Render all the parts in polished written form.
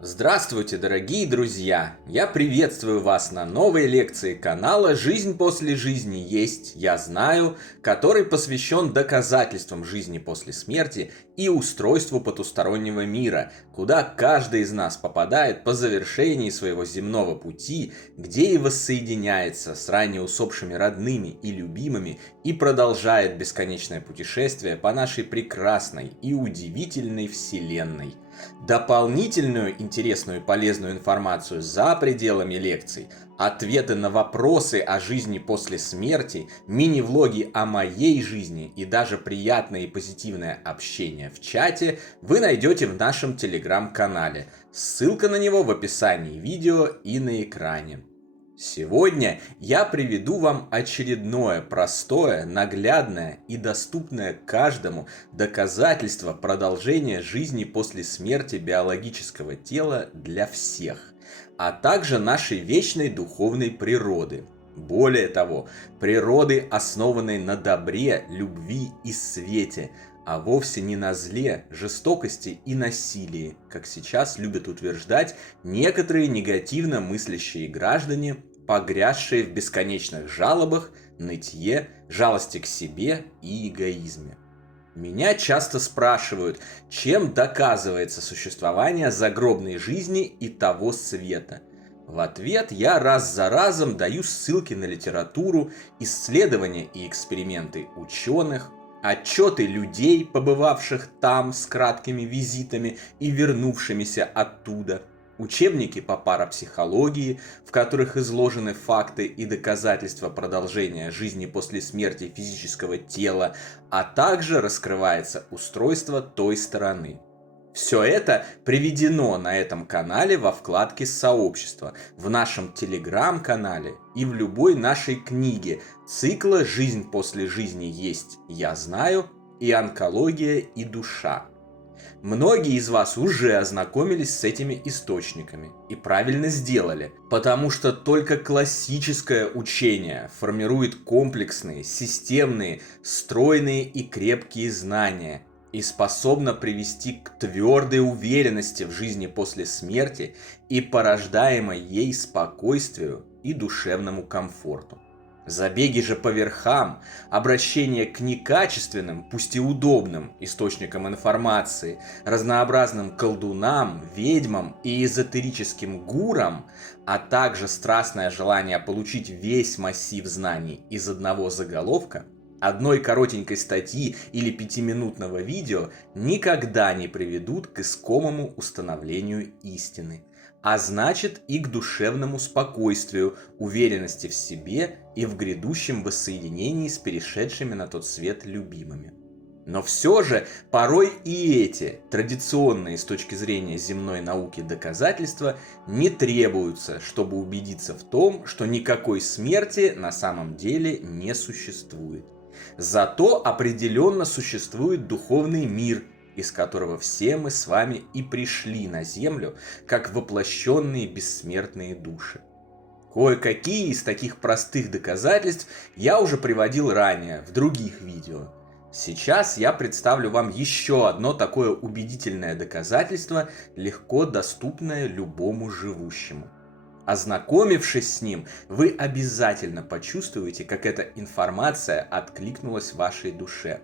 Здравствуйте, дорогие друзья! Я приветствую вас на новой лекции канала «Жизнь после жизни есть, я знаю», который посвящен доказательствам жизни после смерти и устройству потустороннего мира, куда каждый из нас попадает по завершении своего земного пути, где и воссоединяется с ранее усопшими родными и любимыми и продолжает бесконечное путешествие по нашей прекрасной и удивительной Вселенной. Дополнительную интересную и полезную информацию за пределами лекций, ответы на вопросы о жизни после смерти, мини-влоги о моей жизни и даже приятное и позитивное общение в чате вы найдете в нашем телеграм-канале. Ссылка на него в описании видео и на экране. Сегодня я приведу вам очередное простое, наглядное и доступное каждому доказательство продолжения жизни после смерти биологического тела для всех, а также нашей вечной духовной природы. Более того, природы, основанной на добре, любви и свете, а вовсе не на зле, жестокости и насилии, как сейчас любят утверждать некоторые негативно мыслящие граждане, погрязшие в бесконечных жалобах, нытье, жалости к себе и эгоизме. Меня часто спрашивают, чем доказывается существование загробной жизни и того света. В ответ я раз за разом даю ссылки на литературу, исследования и эксперименты ученых, отчеты людей, побывавших там с краткими визитами и вернувшимися оттуда, учебники по парапсихологии, в которых изложены факты и доказательства продолжения жизни после смерти физического тела, а также раскрывается устройство той стороны. Все это приведено на этом канале во вкладке «Сообщество», в нашем телеграм-канале и в любой нашей книге цикла «Жизнь после жизни есть, я знаю» и «Онкология и душа». Многие из вас уже ознакомились с этими источниками и правильно сделали, потому что только классическое учение формирует комплексные, системные, стройные и крепкие знания и способно привести к твердой уверенности в жизни после смерти и порождаемой ей спокойствию и душевному комфорту. Забеги же по верхам, обращение к некачественным, пусть и удобным источникам информации, разнообразным колдунам, ведьмам и эзотерическим гурам, а также страстное желание получить весь массив знаний из одного заголовка, одной коротенькой статьи или 5-минутного видео никогда не приведут к искомому установлению истины, а значит и к душевному спокойствию, уверенности в себе и в грядущем воссоединении с перешедшими на тот свет любимыми. Но все же порой и эти традиционные с точки зрения земной науки доказательства не требуются, чтобы убедиться в том, что никакой смерти на самом деле не существует. Зато определенно существует духовный мир, из которого все мы с вами и пришли на землю, как воплощенные бессмертные души. Кое-какие из таких простых доказательств я уже приводил ранее в других видео. Сейчас я представлю вам еще одно такое убедительное доказательство, легко доступное любому живущему. Ознакомившись с ним, вы обязательно почувствуете, как эта информация откликнулась в вашей душе.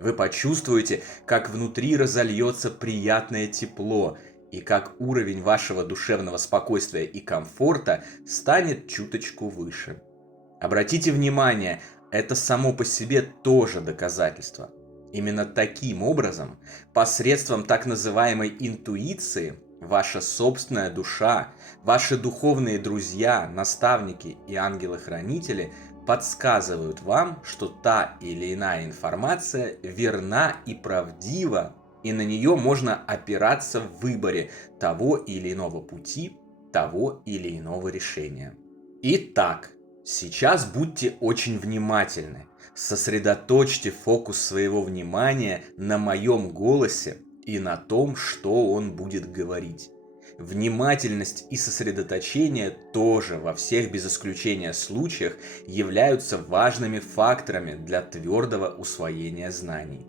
Вы почувствуете, как внутри разольется приятное тепло, и как уровень вашего душевного спокойствия и комфорта станет чуточку выше. Обратите внимание, это само по себе тоже доказательство. Именно таким образом, посредством так называемой интуиции, ваша собственная душа, ваши духовные друзья, наставники и ангелы-хранители подсказывают вам, что та или иная информация верна и правдива, и на нее можно опираться в выборе того или иного пути, того или иного решения. Итак, сейчас будьте очень внимательны. Сосредоточьте фокус своего внимания на моем голосе и на том, что он будет говорить. Внимательность и сосредоточение тоже во всех без исключения случаях являются важными факторами для твердого усвоения знаний.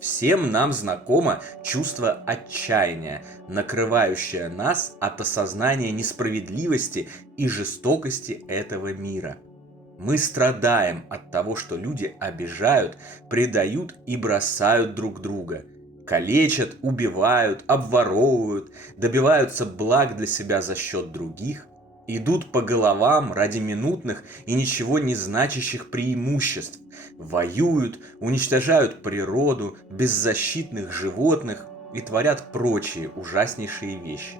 Всем нам знакомо чувство отчаяния, накрывающее нас от осознания несправедливости и жестокости этого мира. Мы страдаем от того, что люди обижают, предают и бросают друг друга, калечат, убивают, обворовывают, добиваются благ для себя за счет других, идут по головам ради минутных и ничего не значащих преимуществ, воюют, уничтожают природу, беззащитных животных и творят прочие ужаснейшие вещи.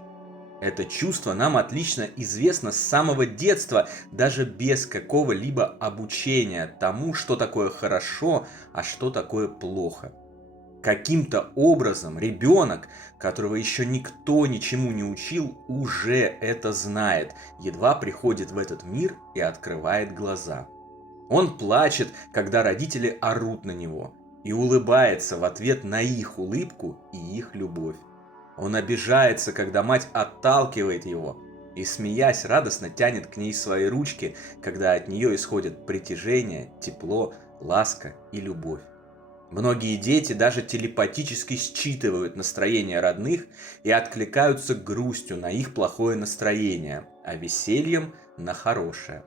Это чувство нам отлично известно с самого детства, даже без какого-либо обучения тому, что такое хорошо, а что такое плохо. Каким-то образом ребенок, которого еще никто ничему не учил, уже это знает, едва приходит в этот мир и открывает глаза. Он плачет, когда родители орут на него, и улыбается в ответ на их улыбку и их любовь. Он обижается, когда мать отталкивает его, и, смеясь, радостно тянет к ней свои ручки, когда от нее исходят притяжение, тепло, ласка и любовь. Многие дети даже телепатически считывают настроение родных и откликаются грустью на их плохое настроение, а весельем на хорошее.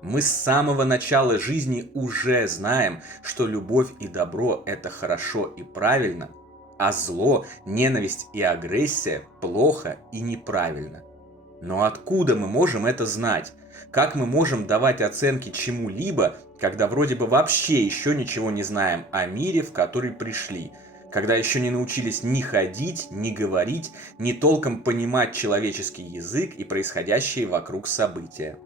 Мы с самого начала жизни уже знаем, что любовь и добро – это хорошо и правильно, а зло, ненависть и агрессия – плохо и неправильно. Но откуда мы можем это знать? Как мы можем давать оценки чему-либо, когда вроде бы вообще еще ничего не знаем о мире, в который пришли, когда еще не научились ни ходить, ни говорить, ни толком понимать человеческий язык и происходящие вокруг события?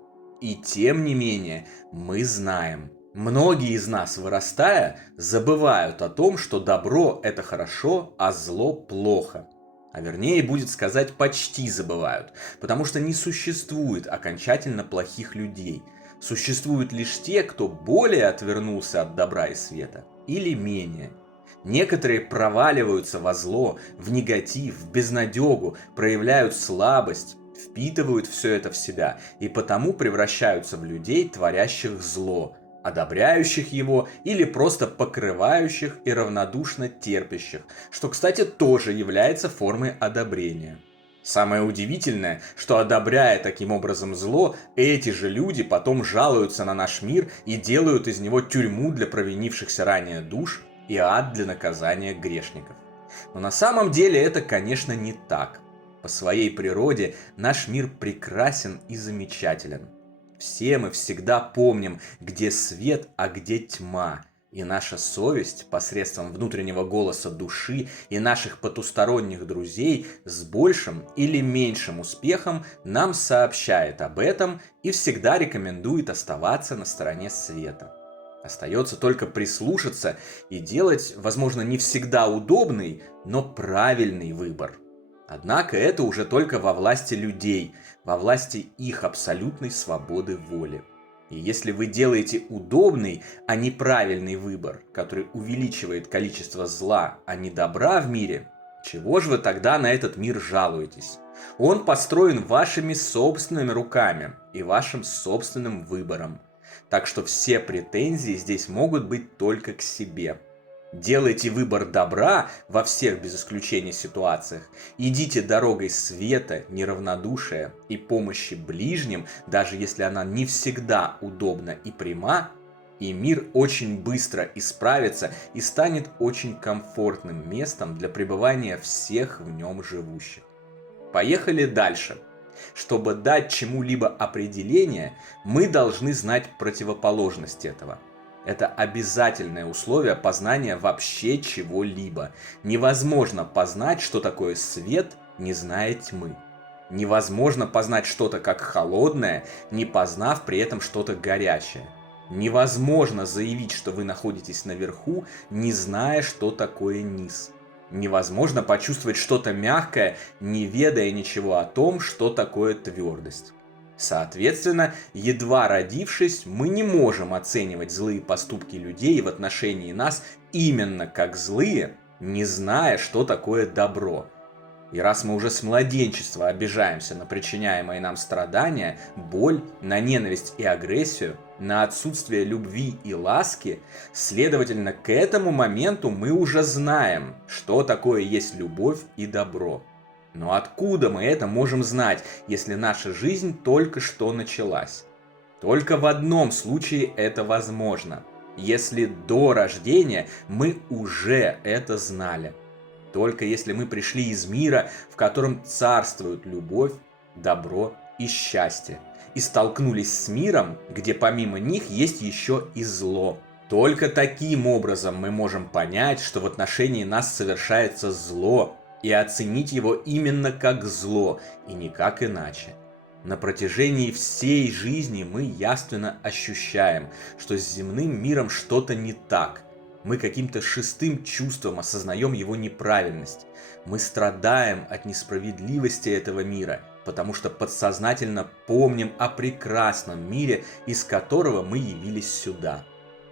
И тем не менее, мы знаем. Многие из нас, вырастая, забывают о том, что добро – это хорошо, а зло – плохо. А вернее, будет сказать, почти забывают, потому что не существует окончательно плохих людей. Существуют лишь те, кто более отвернулся от добра и света, или менее. Некоторые проваливаются во зло, в негатив, в безнадегу, проявляют слабость, впитывают все это в себя и потому превращаются в людей, творящих зло, одобряющих его или просто покрывающих и равнодушно терпящих, что, кстати, тоже является формой одобрения. Самое удивительное, что, одобряя таким образом зло, эти же люди потом жалуются на наш мир и делают из него тюрьму для провинившихся ранее душ и ад для наказания грешников. Но на самом деле это, конечно, не так. По своей природе наш мир прекрасен и замечателен. Все мы всегда помним, где свет, а где тьма. И наша совесть посредством внутреннего голоса души и наших потусторонних друзей с большим или меньшим успехом нам сообщает об этом и всегда рекомендует оставаться на стороне света. Остается только прислушаться и делать, возможно, не всегда удобный, но правильный выбор. Однако это уже только во власти людей, во власти их абсолютной свободы воли. И если вы делаете удобный, а не правильный выбор, который увеличивает количество зла, а не добра в мире, чего же вы тогда на этот мир жалуетесь? Он построен вашими собственными руками и вашим собственным выбором. Так что все претензии здесь могут быть только к себе. Делайте выбор добра во всех без исключения ситуациях. Идите дорогой света, неравнодушия и помощи ближним, даже если она не всегда удобна и пряма, и мир очень быстро исправится и станет очень комфортным местом для пребывания всех в нем живущих. Поехали дальше. Чтобы дать чему-либо определение, мы должны знать противоположность этого. Это обязательное условие познания вообще чего-либо. Невозможно познать, что такое свет, не зная тьмы. Невозможно познать что-то как холодное, не познав при этом что-то горячее. Невозможно заявить, что вы находитесь наверху, не зная, что такое низ. Невозможно почувствовать что-то мягкое, не ведая ничего о том, что такое твердость. Соответственно, едва родившись, мы не можем оценивать злые поступки людей в отношении нас именно как злые, не зная, что такое добро. И раз мы уже с младенчества обижаемся на причиняемые нам страдания, боль, на ненависть и агрессию, на отсутствие любви и ласки, следовательно, к этому моменту мы уже знаем, что такое есть любовь и добро. Но откуда мы это можем знать, если наша жизнь только что началась? Только в одном случае это возможно, если до рождения мы уже это знали. Только если мы пришли из мира, в котором царствуют любовь, добро и счастье, и столкнулись с миром, где помимо них есть еще и зло. Только таким образом мы можем понять, что в отношении нас совершается зло, и оценить его именно как зло, и никак иначе. На протяжении всей жизни мы явственно ощущаем, что с земным миром что-то не так. Мы каким-то шестым чувством осознаем его неправильность. Мы страдаем от несправедливости этого мира, потому что подсознательно помним о прекрасном мире, из которого мы явились сюда.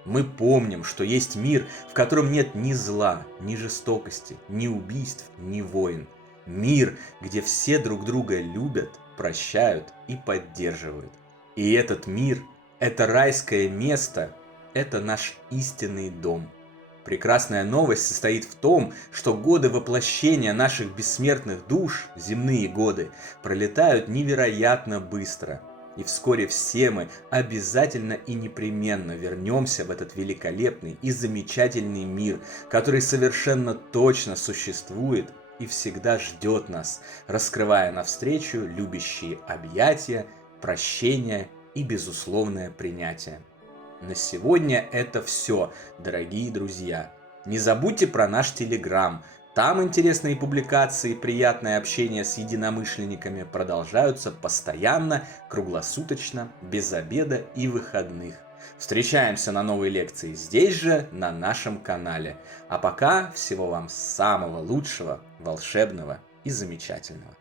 Мы помним, что есть мир, в котором нет ни зла, ни жестокости, ни убийств, ни войн. Мир, где все друг друга любят, прощают и поддерживают. И этот мир, это райское место, это наш истинный дом. Прекрасная новость состоит в том, что годы воплощения наших бессмертных душ, земные годы, пролетают невероятно быстро. И вскоре все мы обязательно и непременно вернемся в этот великолепный и замечательный мир, который совершенно точно существует и всегда ждет нас, раскрывая навстречу любящие объятия, прощение и безусловное принятие. На сегодня это все, дорогие друзья. Не забудьте про наш Телеграм. Там интересные публикации и приятное общение с единомышленниками продолжаются постоянно, круглосуточно, без обеда и выходных. Встречаемся на новой лекции здесь же, на нашем канале. А пока всего вам самого лучшего, волшебного и замечательного.